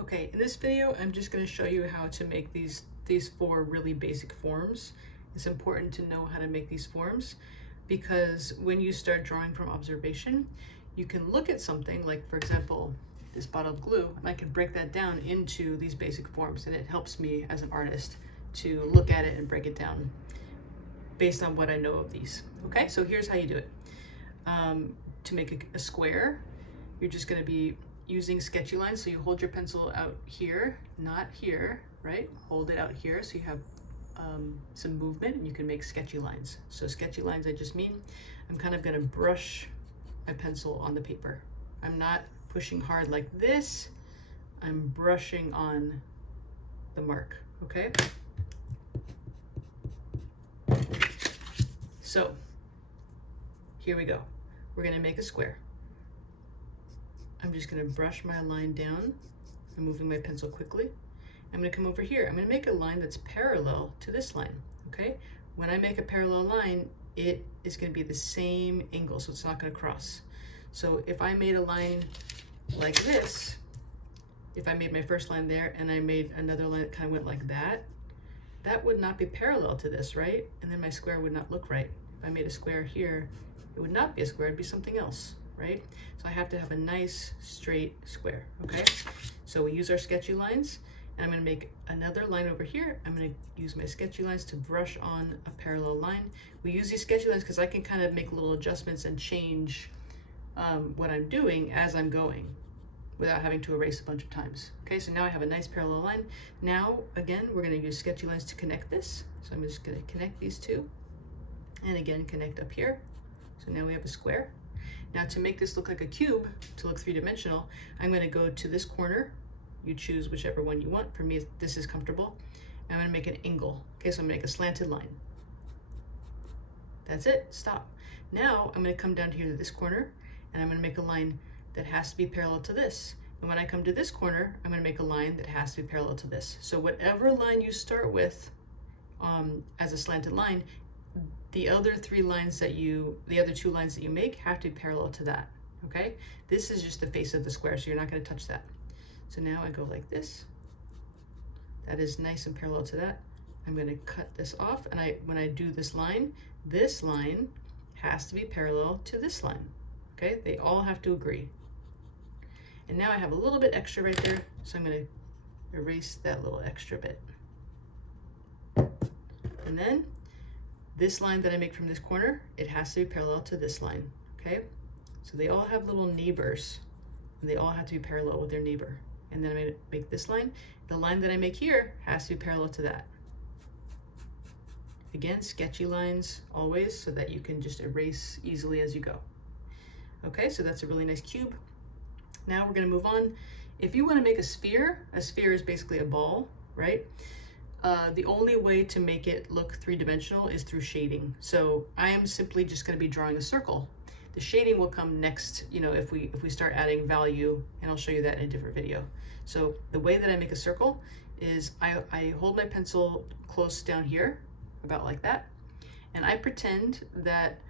Okay, in this video, I'm just going to show you how to make these four really basic forms. It's important to know how to make these forms because when you start drawing from observation, you can look at something like, for example, this bottle of glue, and I can break that down into these basic forms, and it helps me as an artist to look at it and break it down based on what I know of these. Okay, so here's how you do it. To make a square, you're just going to be using sketchy lines. So you hold your pencil out here, not here, right? Hold it out here so you have some movement and you can make sketchy lines. So sketchy lines, I just mean I'm kind of going to brush my pencil on the paper. I'm not pushing hard like this. I'm brushing on the mark, okay? So here we go. We're going to make a square. I'm just going to brush my line down. I'm moving my pencil quickly. I'm going to come over here. I'm going to make a line that's parallel to this line, okay? When I make a parallel line, it is going to be the same angle, so it's not going to cross. So if I made a line like this, if I made my first line there and I made another line that kind of went like that, that would not be parallel to this, right? And then my square would not look right. If I made a square here, it would not be a square, it'd be something else, right? So I have to have a nice straight square, okay? So we use our sketchy lines, and I'm gonna make another line over here. I'm gonna use my sketchy lines to brush on a parallel line. We use these sketchy lines because I can kind of make little adjustments and change what I'm doing as I'm going without having to erase a bunch of times. Okay, so now I have a nice parallel line. Now, again, we're gonna use sketchy lines to connect this. So I'm just gonna connect these two, and again, connect up here. So now we have a square. Now to make this look like a cube, to look three-dimensional, I'm gonna go to this corner. You choose whichever one you want. For me, this is comfortable. And I'm gonna make an angle. Okay, so I'm gonna make a slanted line. That's it, stop. Now I'm gonna come down here to this corner, and I'm gonna make a line that has to be parallel to this. And when I come to this corner, I'm gonna make a line that has to be parallel to this. So whatever line you start with as a slanted line, the other two lines that you make have to be parallel to that, okay? This is just the face of the square, so you're not gonna touch that. So now I go like this. That is nice and parallel to that. I'm gonna cut this off, and when I do this line has to be parallel to this line, okay? They all have to agree. And now I have a little bit extra right there, so I'm gonna erase that little extra bit. And then this line that I make from this corner, it has to be parallel to this line, okay? So they all have little neighbors, and they all have to be parallel with their neighbor. And then I'm gonna make this line. The line that I make here has to be parallel to that. Again, sketchy lines always, so that you can just erase easily as you go. Okay, so that's a really nice cube. Now we're gonna move on. If you wanna make a sphere is basically a ball, right? The only way to make it look three-dimensional is through shading. So I am simply just going to be drawing a circle. The shading will come next, if we start adding value, and I'll show you that in a different video. So the way that I make a circle is I hold my pencil close down here, about like that, and I pretend that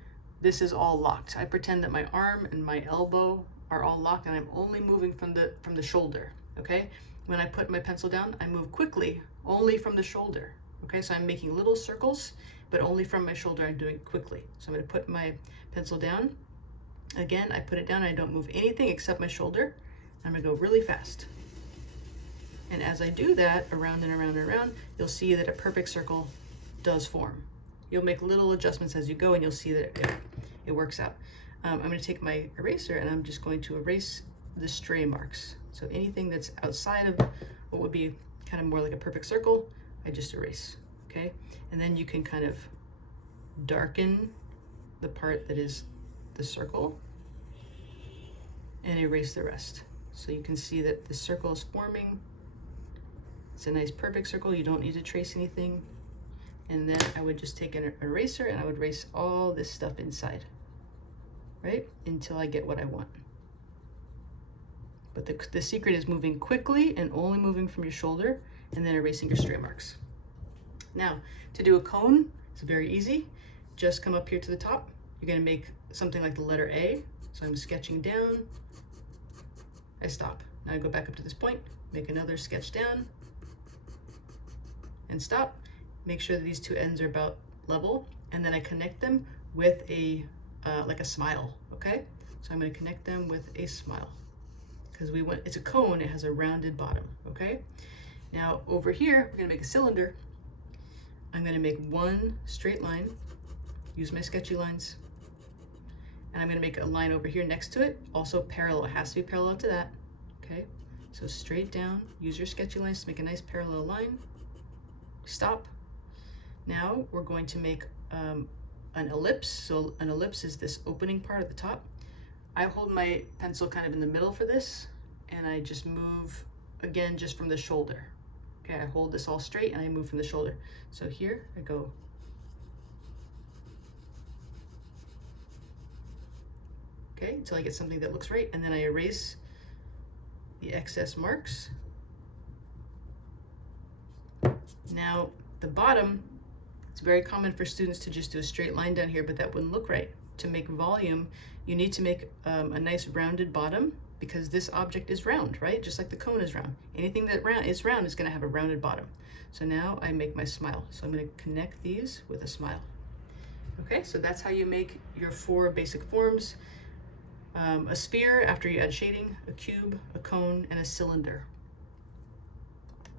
this is all locked. I pretend that my arm and my elbow are all locked, and I'm only moving from the shoulder, okay? When I put my pencil down, I move quickly, only from the shoulder. Okay, so I'm making little circles, but only from my shoulder. I'm doing it quickly. So I'm going to put my pencil down. Again, I put it down. I don't move anything except my shoulder. I'm going to go really fast. And as I do that, around and around and around, you'll see that a perfect circle does form. You'll make little adjustments as you go, and you'll see that it works out. I'm going to take my eraser, and I'm just going to erase the stray marks. So anything that's outside of what would be kind of more like a perfect circle, I just erase, okay? And then you can kind of darken the part that is the circle and erase the rest. So you can see that the circle is forming. It's a nice perfect circle. You don't need to trace anything. And then I would just take an eraser and I would erase all this stuff inside, right? Until I get what I want. But the secret is moving quickly and only moving from your shoulder, and then erasing your stray marks. Now, to do a cone, it's very easy. Just come up here to the top. You're gonna make something like the letter A. So I'm sketching down, I stop. Now I go back up to this point, make another sketch down, and stop. Make sure that these two ends are about level, and then I connect them with a like a smile, okay? So I'm going to connect them with a smile because it's a cone, it has a rounded bottom, okay? Now over here, we're going to make a cylinder. I'm going to make one straight line, use my sketchy lines, and I'm going to make a line over here next to it, also parallel. It has to be parallel to that, okay? So straight down, use your sketchy lines to make a nice parallel line. Stop. Now we're going to make an ellipse. So an ellipse is this opening part at the top. I hold my pencil kind of in the middle for this, and I just move again just from the shoulder. Okay, I hold this all straight and I move from the shoulder. So here I go. Okay, until I get something that looks right, and then I erase the excess marks. Now the bottom, it's very common for students to just do a straight line down here, but that wouldn't look right. To make volume, you need to make a nice rounded bottom, because this object is round, right? Just like the cone is round. Anything that is round is gonna have a rounded bottom. So now I make my smile. So I'm gonna connect these with a smile. Okay, so that's how you make your 4 basic forms. A sphere after you add shading, a cube, a cone, and a cylinder.